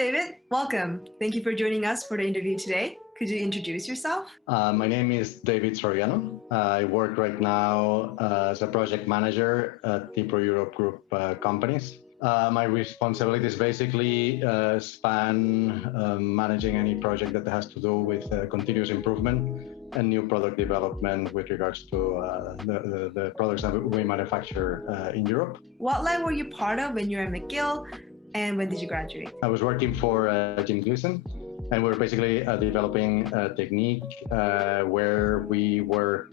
David. Welcome. Thank you for joining us for the interview today. Could you introduce yourself? My name is David Soriano. I work right now as a project manager at Tipro Europe Group companies. My responsibilities basically span managing any project that has to do with continuous improvement and new product development with regards to the products that we manufacture in Europe. What lab were you part of when you were at McGill, and when did you graduate? I was working for Jim Gleason, and we're basically developing a technique where we were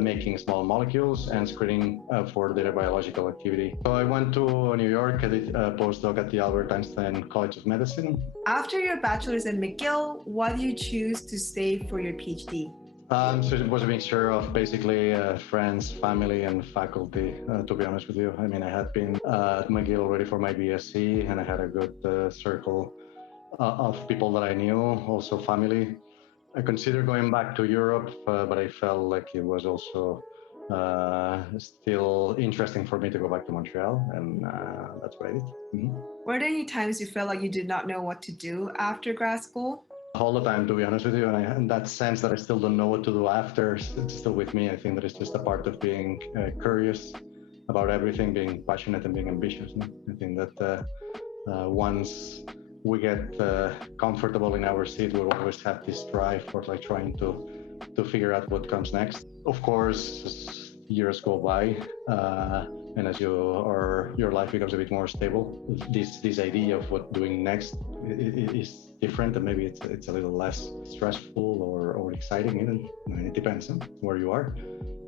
making small molecules and screening for their biological activity. So I went to New York. I did a postdoc at the Albert Einstein College of Medicine. After your bachelor's at McGill, why did you choose to stay for your PhD? So it was a mixture of basically friends, family, and faculty, to be honest with you. I mean, I had been at McGill already for my BSc, and I had a good circle of people that I knew, also family. I considered going back to Europe, but I felt like it was also still interesting for me to go back to Montreal, and that's what I did. Mm-hmm. Were there any times you felt like you did not know what to do after grad school? All the time, to be honest with you, and in that sense that I still don't know what to do after, it's still with me. I think that it's just a part of being curious about everything, being passionate and being ambitious. No? I think that once we get comfortable in our seat, we'll always have this drive for like trying to figure out what comes next. Of course, as years go by, and as your life becomes a bit more stable, this idea of what doing next is different, and maybe it's a little less stressful or exciting even. I mean, it depends on where you are.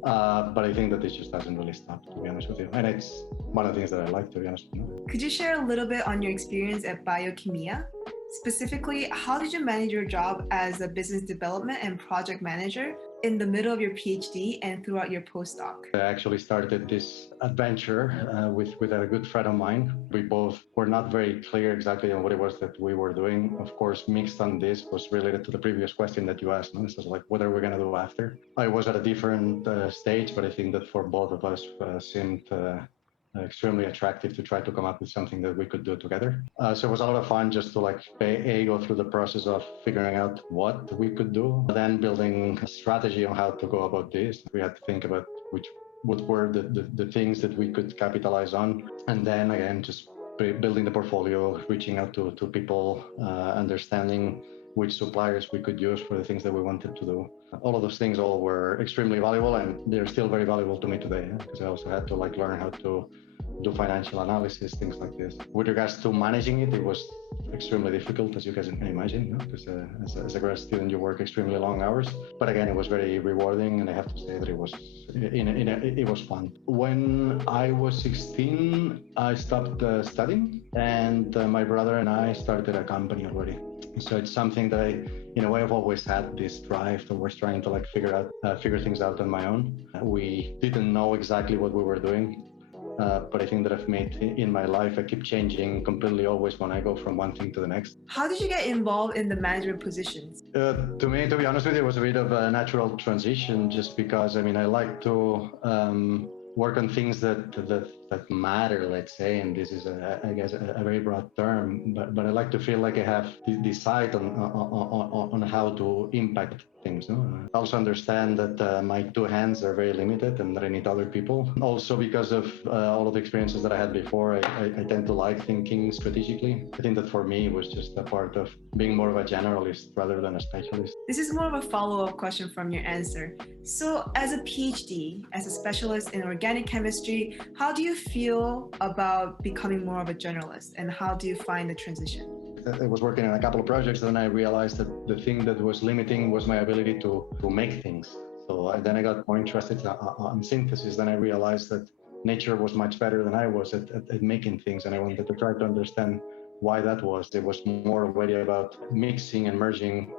But I think that this just doesn't really stop, to be honest with you. And it's one of the things that I like, to be honest with you. Could you share a little bit on your experience at Biochemia? Specifically, how did you manage your job as a business development and project manager in the middle of your PhD and throughout your postdoc? I actually started this adventure with a good friend of mine. We both were not very clear exactly on what it was that we were doing. Of course, mixed on this was related to the previous question that you asked. No? This was like, what are we going to do after? I was at a different stage, but I think that for both of us seemed extremely attractive to try to come up with something that we could do together. So it was a lot of fun just to go through the process of figuring out what we could do, then building a strategy on how to go about this. We had to think about what were the things that we could capitalize on, and then again just building the portfolio, reaching out to people, understanding which suppliers we could use for the things that we wanted to do. All of those things all were extremely valuable, and they're still very valuable to me today, because I also had to learn how to do financial analysis, things like this. With regards to managing it, it was extremely difficult, as you guys can imagine, because as a grad student, you work extremely long hours. But again, it was very rewarding, and I have to say that it was fun. When I was 16, I stopped studying, and my brother and I started a company already. So it's something that in a way, I've always had this drive towards trying to figure things out on my own. We didn't know exactly what we were doing. But I think that I've made in my life, I keep changing completely always when I go from one thing to the next. How did you get involved in the management positions? To me, to be honest with you, it was a bit of a natural transition, just because, I mean, I like to work on things that matter, let's say, and this is, I guess, a very broad term, but I like to feel like I have decide on how to impact things. No? I also understand that my two hands are very limited and that I need other people. Also, because of all of the experiences that I had before, I tend to like thinking strategically. I think that for me, it was just a part of being more of a generalist rather than a specialist. This is more of a follow-up question from your answer. So as a PhD, as a specialist in organic chemistry, how do you feel about becoming more of a generalist, and how do you find the transition? I was working on a couple of projects, and I realized that the thing that was limiting was my ability to make things. So then I got more interested on synthesis. Then I realized that nature was much better than I was at making things, and I wanted to try to understand why that was. It was more already about mixing and merging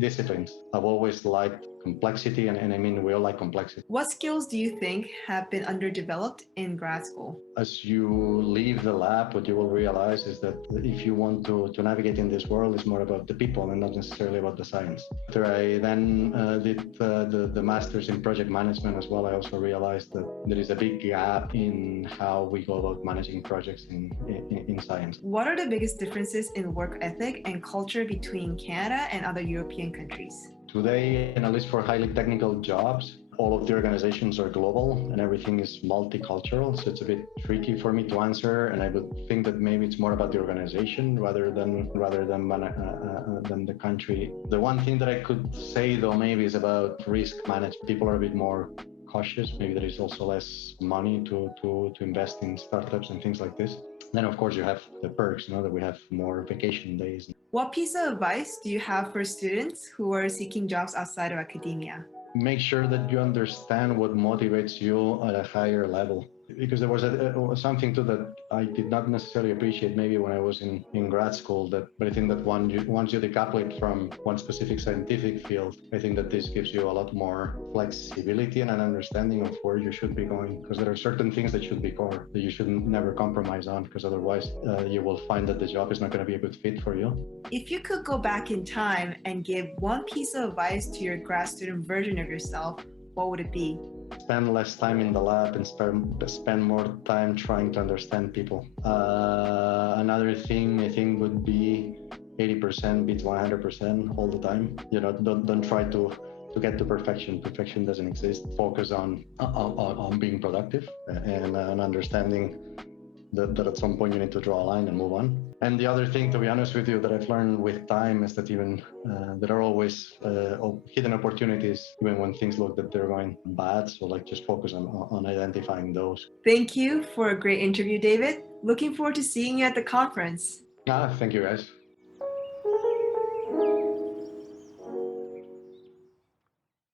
disciplines. I've always liked complexity, and I mean, we all like complexity. What skills do you think have been underdeveloped in grad school? As you leave the lab, what you will realize is that if you want to navigate in this world, it's more about the people and not necessarily about the science. After I then did the master's in project management as well, I also realized that there is a big gap in how we go about managing projects in science. What are the biggest differences in work ethic and culture between Canada and other European countries? Today, and at least for highly technical jobs, all of the organizations are global and everything is multicultural. So it's a bit tricky for me to answer. And I would think that maybe it's more about the organization rather than the country. The one thing that I could say though, maybe is about risk management. People are a bit more cautious. Maybe there is also less money to invest in startups and things like this. Then of course you have the perks, that we have more vacation days. What piece of advice do you have for students who are seeking jobs outside of academia? Make sure that you understand what motivates you at a higher level. Because there was something too that I did not necessarily appreciate maybe when I was in grad school, but I think that once you decouple it from one specific scientific field, I think that this gives you a lot more flexibility and an understanding of where you should be going, because there are certain things that should be core that you should never compromise on, because otherwise you will find that the job is not going to be a good fit for you. If you could go back in time and give one piece of advice to your grad student version of yourself, what would it be? Spend less time in the lab and spend more time trying to understand people. Another thing I think would be 80% beats 100% all the time. Don't try to get to perfection. Perfection doesn't exist. Focus on being productive and understanding that at some point you need to draw a line and move on. And the other thing, to be honest with you, that I've learned with time is that even there are always hidden opportunities, even when things look that they're going bad. So just focus on identifying those. Thank you for a great interview, David. Looking forward to seeing you at the conference. Thank you guys.